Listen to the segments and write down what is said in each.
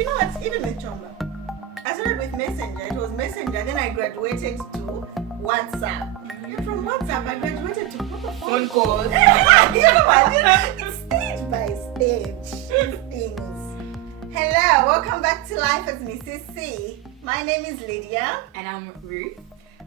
you know what? Even with Chomba, I started with Messenger. It was Messenger. Then I graduated to WhatsApp. And from WhatsApp, I graduated to proper phone calls. You know what? It's stage by stage. Things. Hello, welcome back to Life as Mrs. C. My name is Lydia. And I'm Ruth.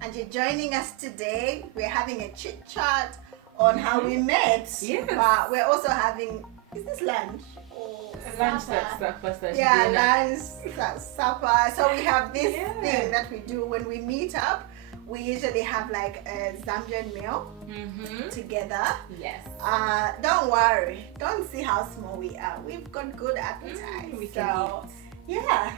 And you're joining us today. We're having a chit chat on how we met. Yes. But we're also having, is this lunch? Or Lunch, supper? that's Yeah, dinner. lunch, that's supper. So we have this thing that we do when we meet up. We usually have like a Zambian meal together. Yes. Don't worry. Don't see how small we are. We've got good appetite. We can eat. Yeah.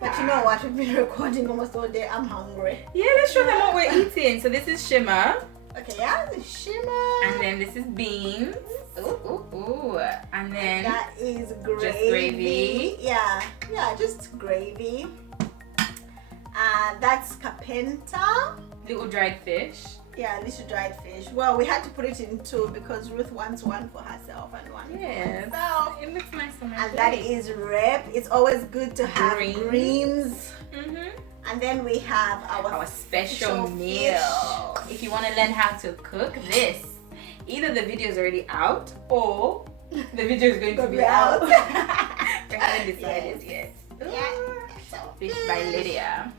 But you know what? We've been recording almost all day. I'm hungry. Yeah, let's show them what we're eating. So this is nshima. Okay, yeah, the shima. And then this is beans. Ooh. And then that is gravy. Just gravy. Yeah, just gravy. That's kapenta. Little dried fish. Yeah, little dried fish. Well, we had to put it in two because Ruth wants one for herself and one for herself. It looks nice on my And plate. that is rep. It's always good to have greens. And then we have our special meal. fish. If you want to learn how to cook this, either the video is already out or the video is going to be out. We haven't decided yet. So Fish by Lydia.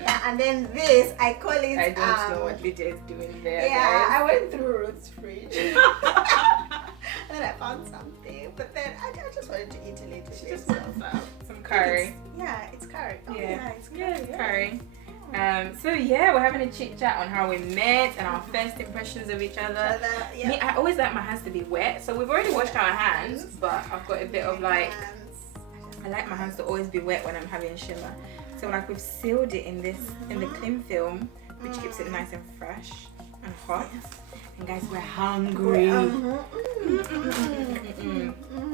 Yeah, and then this, I call it. I don't know what Lydia is doing there. Yeah, guys. I went through Ruth's fridge. And then I found something, but then I just wanted to eat a little bit. Just wants some curry. It's curry. Oh, it's curry. It's curry. So we're having a chit chat on how we met and our first impressions of each other. Me, I always like my hands to be wet, so we've already washed our hands, but I've got a bit of like, I like my hands to always be wet when I'm having shima. So like we've sealed it in in the cling film, which keeps it nice and fresh and hot. And guys, we're hungry.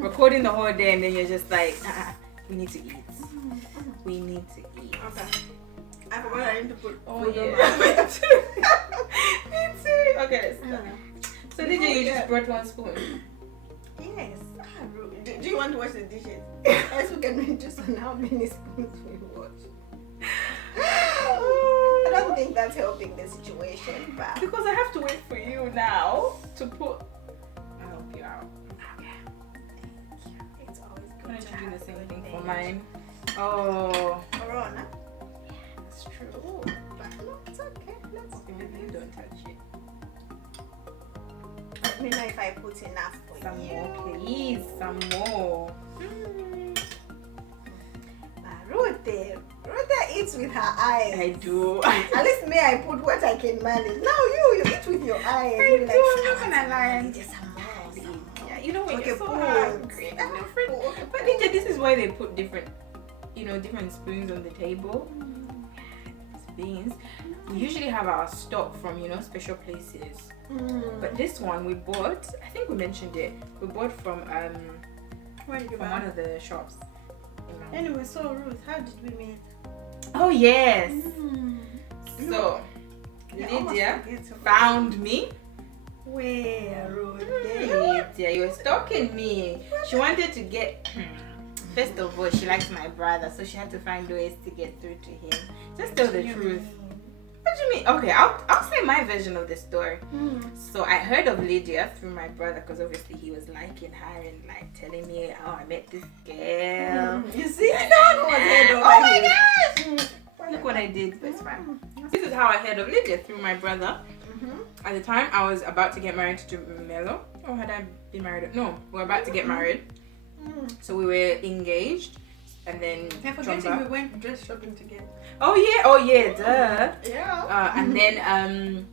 Recording the whole day and then you're just like, we need to eat. We need to eat. Okay. I forgot I need to put food on my plate. Me too. Okay, so Lydia, you just brought one spoon. Yes. Do you want to wash the dishes? Else we can reduce on how many spoons we wash. I don't think that's helping the situation, but because I have to wait for you now to put. I'll help you out. Okay. It's always good. Why don't you do the same thing for mine? Oh. Corona. That's true. But no, it's okay. Maybe you don't touch it. Let me know if I put enough for Some you. more, please. Some more. Ruth eats with her eyes. I do. At least me, I put what I can manage. Now you eat with your eyes. I You're do. like, I'm not gonna lie. Just some more. Yeah, you know when Okay, you're so put. hungry. But Lydia, this is why they put different spoons on the table. Beans. We usually have our stock from special places. But this one we bought. I think we mentioned it. We bought from Where did you buy? one of the shops. Anyway, so Ruth, how did we meet? Oh yes. So Lydia found me. Where, Ruth? Lydia, you were stalking me. She wanted to get. First of all, she likes my brother, so she had to find ways to get through to him. Just tell the truth. What do you mean? Okay, I'll say my version of the story. So I heard of Lydia through my brother because obviously he was liking her and like telling me, oh, I met this girl. You see, no was head over Oh my here. gosh! Look what I did. But it's fine. This is how I heard of Lydia through my brother. At the time, I was about to get married to Melo. Or had I been married? No, we were about to get married. So we were engaged. And then we went dress shopping together. Oh yeah, duh. Yeah. And then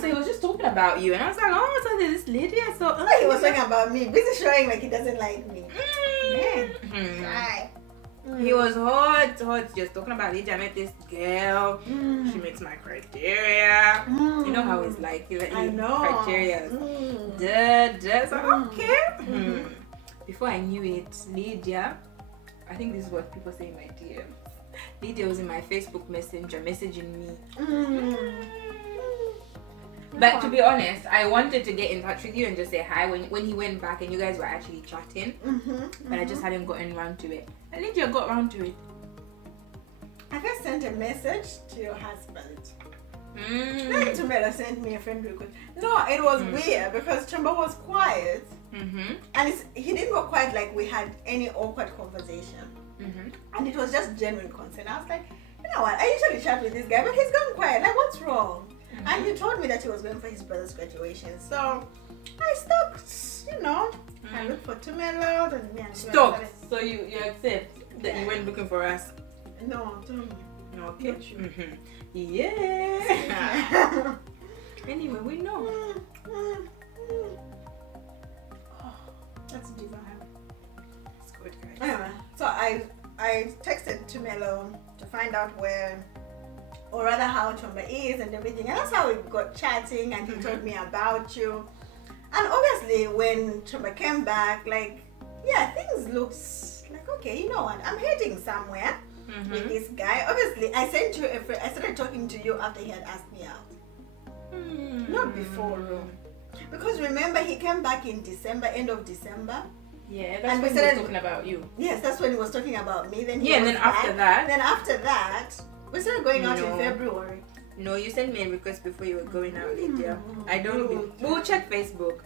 so he was just talking about you, and I was like, oh, so there's this Lydia. So He was talking about me, busy showing like he doesn't like me. Right. He was hot, just talking about Lydia. I met this girl. She meets my criteria. You know how he's like. I know. Criteria. Duh. So okay. Before I knew it, Lydia. I think this is what people say in my DM. Lydia was in my Facebook Messenger messaging me. But to be honest, I wanted to get in touch with you and just say hi when he went back and you guys were actually chatting. But I just hadn't gotten around to it. And Lydia got around to it. I first sent a message to your husband. Then Tumela sent me a friend request. No, it was weird because Chamba was quiet. And he didn't go quiet like we had any awkward conversation. And it was just genuine concern. I was like, you know what, I usually chat with this guy, but he's gone quiet. Like, what's wrong? And he told me that he was going for his brother's graduation. So I stopped, you know. I looked for Tumelo. Stopped? So you accept that you went looking for us? No, don't. Okay. Yeah. Anyway, we know. That's divine. That's good, guys. Anyway, so I texted Tumelo to find out where, or rather how Chomba is and everything. And that's how we got chatting and he told me about you. And obviously when Chomba came back, like, yeah, things looked like, okay, you know what, I'm heading somewhere with this guy. Obviously, I sent you I started talking to you after he had asked me out. Not before, because remember he came back in December, end of December. Yeah, that's when he was talking about you. Yes, that's when he was talking about me. Then and then after that. Then after that, we started going out in February. No, you sent me a request before you were going out, Lydia. I don't. We'll check Facebook.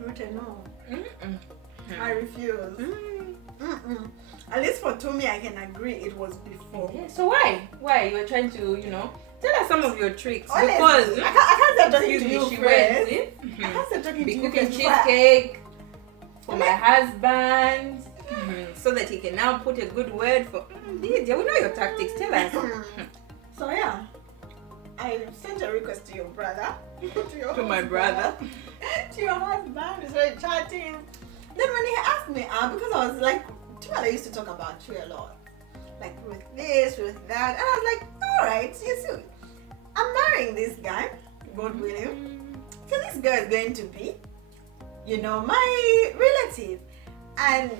Ruta, no. I refuse. At least for Tommy, I can agree it was before. Yeah, so why? Why? You were trying to, tell us some of your tricks. Honestly, because I can't start talking to you she first. Went, I can't start talking to you cooking cheesecake for my husband, so that he can now put a good word for Lydia. We know your tactics. Tell us. So yeah, I sent a request to your brother. To my brother. To your husband. We started chatting. Then when he asked me out, because I was like, I used to talk about you a lot. Like with this, with that. And I was like, alright, you see, I'm marrying this guy, God willing. So this guy is going to be, my relative. And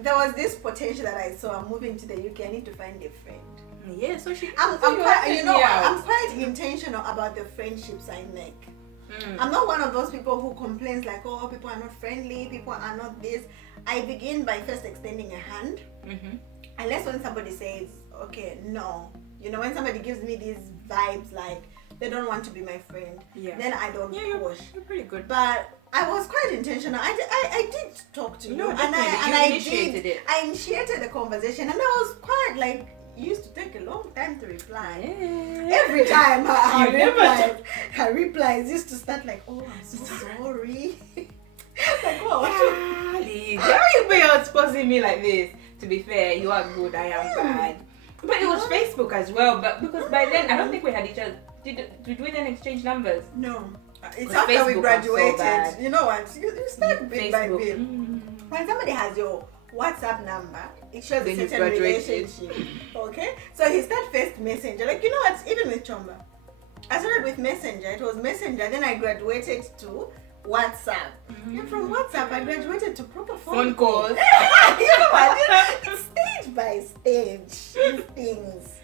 there was this potential that I saw. I'm moving to the UK, I need to find a friend. Yeah, so I'm quite intentional about the friendships I make. I'm not one of those people who complains like, oh, people are not friendly, people are not this. I begin by first extending a hand. Unless when somebody says, okay, no. When somebody gives me these vibes like they don't want to be my friend, then I don't push. You're pretty good. But I was quite intentional. I did talk to you. No, and I initiated it. I initiated the conversation and I was quite like, used to take a long time to reply. Every time her replies used to start like, oh, I'm so sorry. Like, what? Why are you exposing me like this? To be fair, you are good, I am bad. But it was Facebook as well, but because by then I don't think we had each other. Did we then exchange numbers? No. It's after Facebook we graduated. So you know what? You start bit by bit. When somebody has your WhatsApp number, it shows a certain relationship. Okay? So he started first Messenger. Like, you know what? Even with Chomba, I started with Messenger. It was Messenger. Then I graduated to WhatsApp. And from WhatsApp, I graduated to proper phone calls. You know what? It's stage by stage. These things.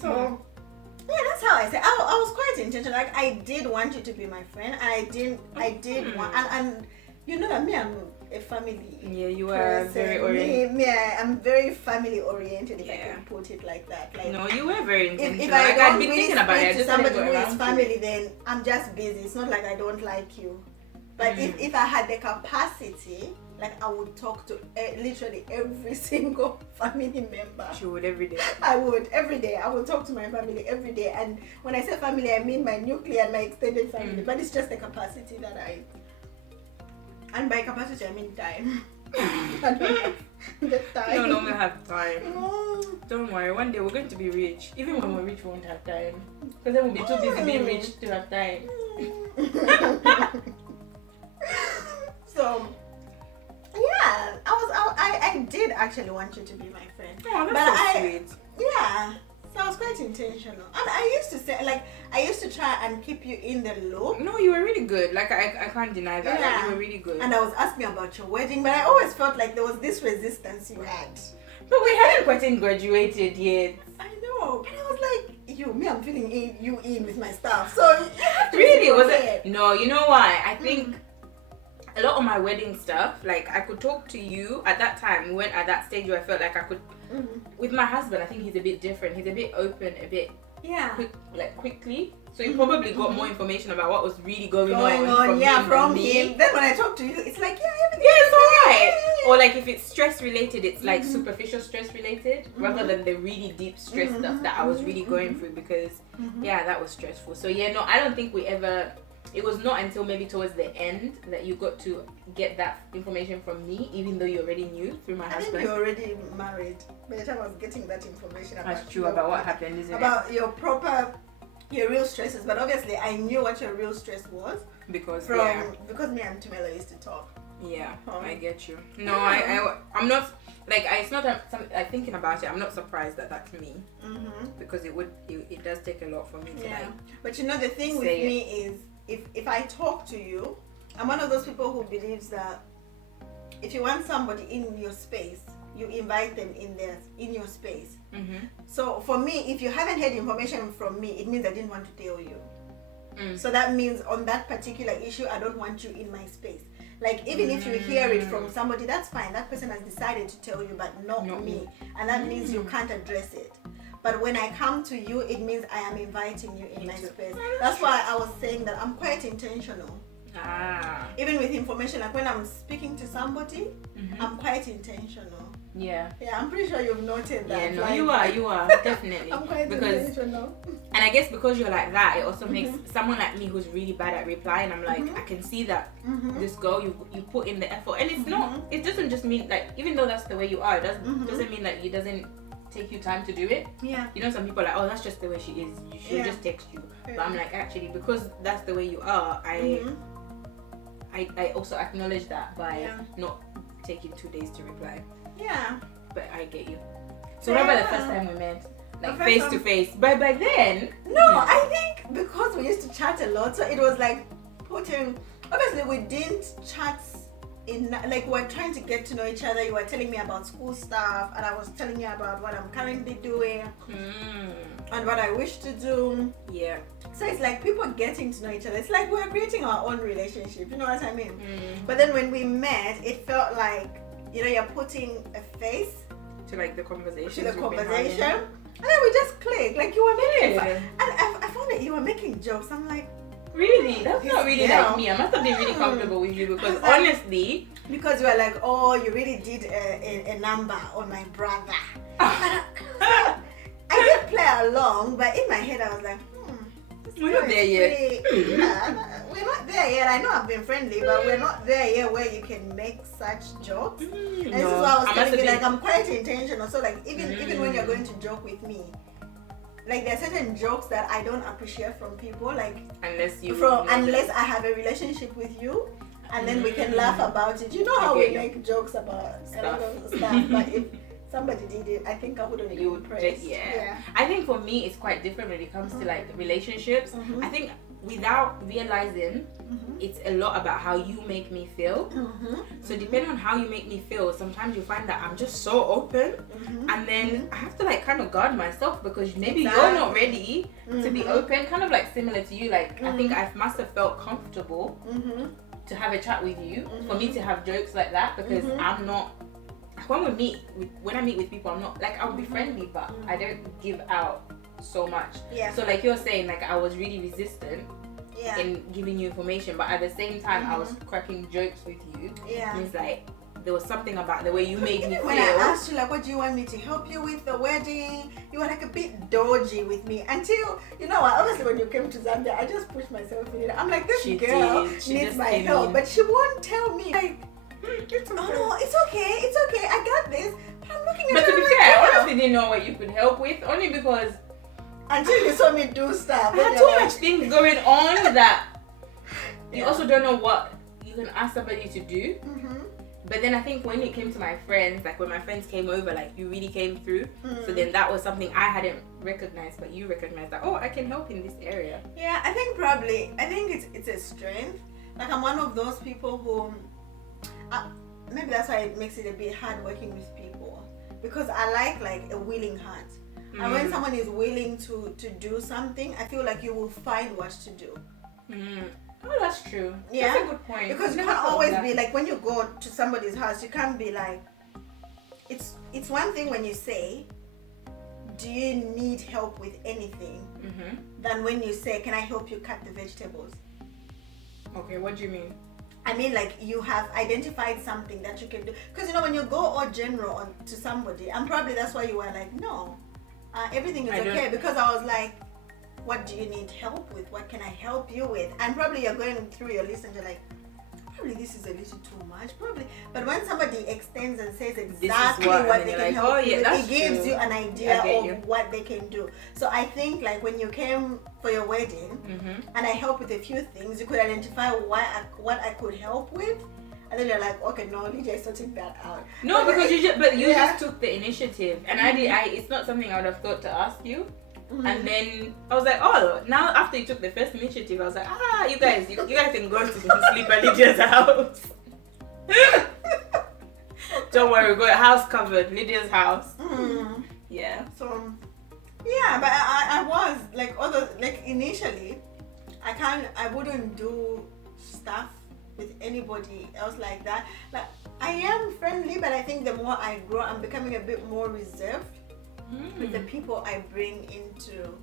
So, yeah, that's how I say. I was quite intentional. Like, I did want you to be my friend. And I did want... And you know that me, I'm a family. Yeah, you are very oriented. I'm very family oriented, if I can put it like that. Like, no, you were very intentional. If I don't I'd been thinking about it, to somebody who is family, then I'm just busy. It's not like I don't like you. But if I had the capacity, like, I would talk to literally every single family member. You would every day. I would every day. I would talk to my family every day. And when I say family, I mean my nuclear and my extended family. But it's just the capacity that I... And by capacity, I mean time. I don't have the time. You no longer have time. Don't worry, one day we're going to be rich. Even when we're rich, we won't have time. Because then we'll be too busy being rich to have time. So, yeah, I did actually want you to be my friend. Oh, that's so sweet. Yeah. So I was quite intentional. And I used to say, like, I used to try and keep you in the loop. No, you were really good. Like, I can't deny that. Like, you were really good. And I was asking about your wedding, but I always felt like there was this resistance you had. But we hadn't quite graduated yet. I know. But I was like, I'm feeling you in with my stuff. So you have Really? Was it? No, you know why? I think a lot of my wedding stuff, like I could talk to you at that time. We went at that stage where I felt like I could. With my husband, I think he's a bit different. He's a bit open, a bit quickly. So you probably got more information about what was really going on from him. Then when I talk to you, it's like, it's alright. Or like if it's stress related, it's like superficial stress related rather than the really deep stress stuff that I was really going through because that was stressful. So no, I don't think we ever. It was not until maybe towards the end that you got to get that information from me, even though you already knew through my husband. I think you're already married by the time I was getting that information about. That's true about what happened, isn't about your real stresses. But obviously, I knew what your real stress was because me and Tumelo used to talk. Yeah, I get you. No, I'm not. Like, it's not like thinking about it. I'm not surprised that that's me because it does take a lot for me to like. But you know, the thing with me is if I talk to you, I'm one of those people who believes that if you want somebody in your space, you invite them in your space. So for me, if you haven't had information from me, it means I didn't want to tell you. So that means on that particular issue, I don't want you in my space. Like, even if you hear it from somebody, that's fine. That person has decided to tell you, but not me. And that means you can't address it. But when I come to you, it means I am inviting you in my space. That's why I was saying that I'm quite intentional. Even with information, like when I'm speaking to somebody, I'm quite intentional. Yeah, I'm pretty sure you've noted that. Yeah, no, like, you are definitely. I'm quite intentional. And I guess because you're like that, it also makes someone like me who's really bad at replying. I'm like, I can see that this girl, you put in the effort, and it's not. It doesn't just mean like, even though that's the way you are, it doesn't mean like it doesn't take you time to do it. Yeah. You know, some people are like, oh, that's just the way she is. She'll just text you. But I'm like, actually, because that's the way you are, I also acknowledge that by not taking 2 days to reply. Yeah. But I get you. So what about the first time we met? Like face to face. But by then... No, I think because we used to chat a lot, so it was like putting... Obviously, we didn't chat in... Like, we were trying to get to know each other. You were telling me about school stuff, and I was telling you about what I'm currently doing. And what I wish to do. Yeah. So it's like people getting to know each other. It's like we're creating our own relationship. You know what I mean? But then when we met, it felt like, you know, you're putting a face to like the conversation. And then we just clicked. Like you were making fun. And I found that you were making jokes. I'm like, really? That's not really like me. I must have been really comfortable with you because honestly, because you were like, oh, you really did a number on my brother. I did play along, but in my head I was like, we're not there yet. We're not there yet. I know I've been friendly, but we're not there yet where you can make such jokes. And this is why I was telling you, like, I'm quite intentional. So like even when you're going to joke with me, like there are certain jokes that I don't appreciate from people, like unless I have a relationship with you, and then we can laugh about it. You know how we make jokes about a lot of stuff, but if somebody did it, I think I wouldn't be impressed. I think for me it's quite different when it comes to like relationships. I think without realizing it's a lot about how you make me feel. So depending on how you make me feel, sometimes you find that I'm just so open and then I have to like kind of guard myself because maybe you're not ready to be open, kind of like similar to you. Like I think I must have felt comfortable to have a chat with you for me to have jokes like that because I'm not. When I meet with people, I'm not like, I'll be friendly, but I don't give out so much. So like you're saying, like I was really resistant in giving you information, but at the same time I was cracking jokes with you. It's like there was something about the way you made me feel. When I asked you like, what do you want me to help you with the wedding, you were like a bit dodgy with me until, you know what, obviously when you came to Zambia, I just pushed myself in it. I'm like, this girl needs my help, but she won't tell me. Like, no, it's okay, I got this. But I'm looking at But to be fair, I honestly didn't know what you could help with, only because until you saw me do stuff. I had too much things going on that you also don't know what you can ask somebody to do. But then I think when it came to my friends, like when my friends came over, like you really came through. So then that was something I hadn't recognized, but you recognized that, oh, I can help in this area. Yeah, I think it's a strength. Like I'm one of those people who maybe that's why it makes it a bit hard working with people, because I like a willing heart. And when someone is willing to do something, I feel like you will find what to do. Oh, that's true. Yeah, that's a good point. Because you can't always be like, when you go to somebody's house, you can't be like, it's one thing when you say, do you need help with anything, than when you say, can I help you cut the vegetables? Okay, what do you mean? I mean, like, you have identified something that you can do. Because, you know, when you go all general to somebody, and probably that's why you were like, no, everything is okay. Because I was like, what do you need help with? What can I help you with? And probably you're going through your list and you're like, probably this is a little too much, probably. But when somebody extends and says exactly what they can help you with, it gives you an idea of what they can do. So I think, like, when you came for your wedding and I helped with a few things, you could identify what I could help with. And then you're like, okay, no, Lydia is sorting that out. No, because you just took the initiative, and it's not something I would have thought to ask you. And then I was like, oh, now after you took the first initiative, I was like, you guys can go to sleep at Lydia's house. Don't worry, we got a house covered, Lydia's house. Yeah. So, yeah, but I was like, initially, I wouldn't do stuff with anybody else like that. Like, I am friendly, but I think the more I grow, I'm becoming a bit more reserved with the people I bring into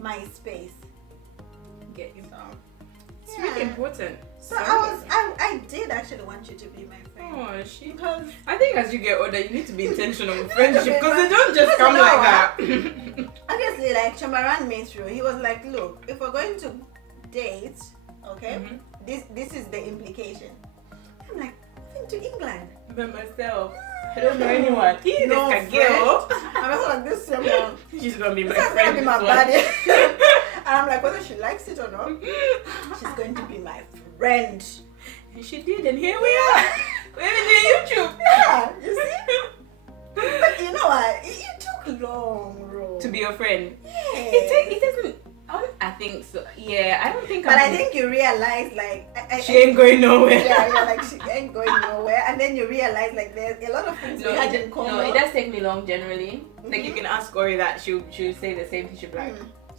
my space. Get you down. It's really important. So I did actually want you to be my friend. Oh, because I think as you get older, you need to be intentional with friendship, because they don't just come like that. Obviously, like Chama ran me through. He was like, look, if we're going to date, okay, this is the implication. I'm like, moving to England by myself. I don't know anyone. No girl. I'm also like, this someone. She's gonna be my friend. Be my buddy. And I'm like, whether she likes it or not, she's going to be my friend. And she did, and here we are. We're doing YouTube. Yeah, you see. But you know what? It took long, bro. To be your friend. Yeah. It doesn't. I think so. Yeah, I don't think. But I think you realize, like, she ain't going nowhere. Yeah, like she ain't going nowhere, and then you realize, like, there's a lot of things we had in common. No, it does take me long generally. Like, you can ask Corey that she'll say the same thing. She'll be like,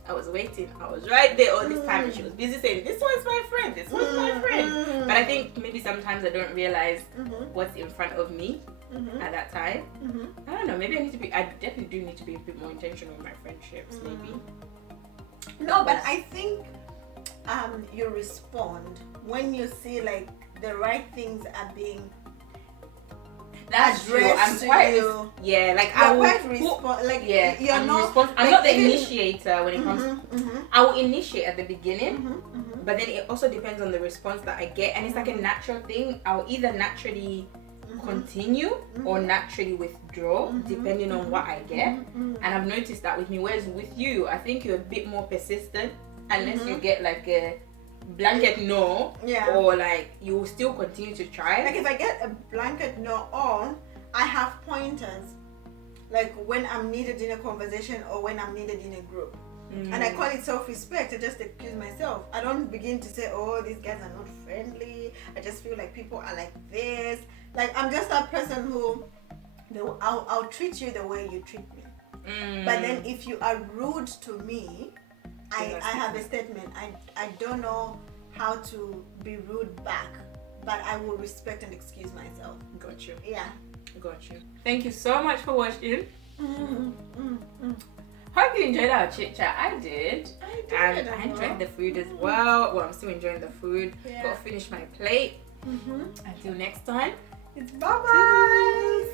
I was waiting. I was right there all this time, and she was busy saying, "This one's my friend. This one's my friend." But I think maybe sometimes I don't realize what's in front of me at that time. I don't know. Maybe I definitely do need to be a bit more intentional with my friendships. Maybe. No, but I think you respond when you see, like, the right things are being That's true. I'm quite like I will you're not. I'm not the initiator when it comes. I will initiate at the beginning, but then it also depends on the response that I get, and it's like a natural thing. I'll either naturally continue or naturally withdraw depending on what I get. And I've noticed that with me, whereas with you, I think you're a bit more persistent unless you get like a blanket no, or like you will still continue to try. Like if I get a blanket no on, I have pointers, like when I'm needed in a conversation or when I'm needed in a group. And I call it self-respect. I just accuse myself. I don't begin to say, oh, these guys are not friendly. I just feel like people are like this. Like, I'm just that person who, I'll treat you the way you treat me. But then if you are rude to me, I have a statement. I don't know how to be rude back, but I will respect and excuse myself. Got you. Yeah. Got you. Thank you so much for watching. Hope you enjoyed our chit chat. I did. And I enjoyed the food as well. Well, I'm still enjoying the food. Got to finish my plate. Until next time. It's bye-bye.